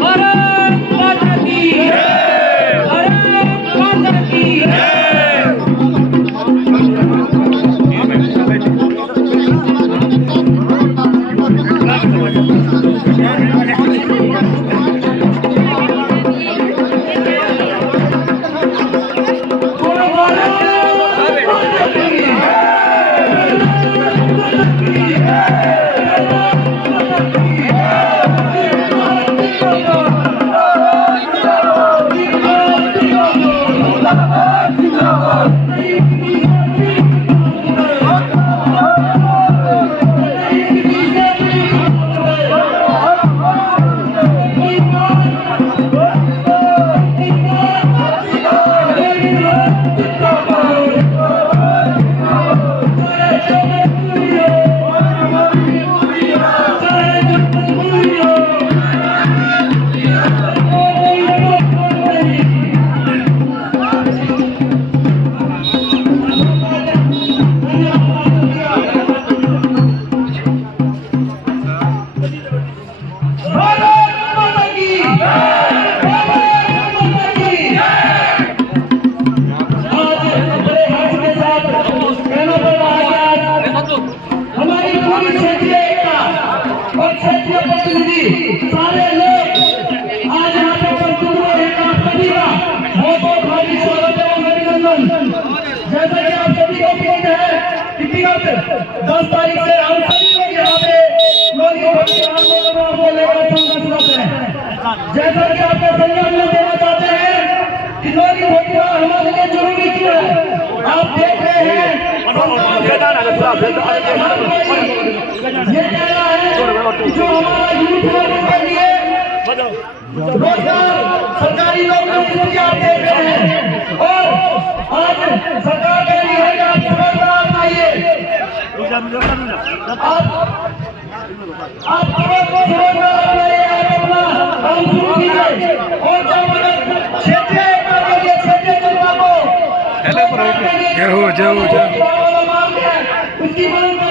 भारत जैसा कि आपको संज्ञान में देना चाहते हैं कि नौकरी घोषणा हमारे लिए जरूरी क्यों है। आप देख रहे हैं ये कहना है कि जो हमारा यूथ है उनके लिए रोजगार सरकारी नौकरी आप देख रहे हैं और आज सरकार कह रही है कि आप रोजगार पाइए। आप रोजगार अपना काम शुरू कीजिए और जब क्षेत्रीय के लिए क्षेत्रीय जनता को जाओ उसकी मांग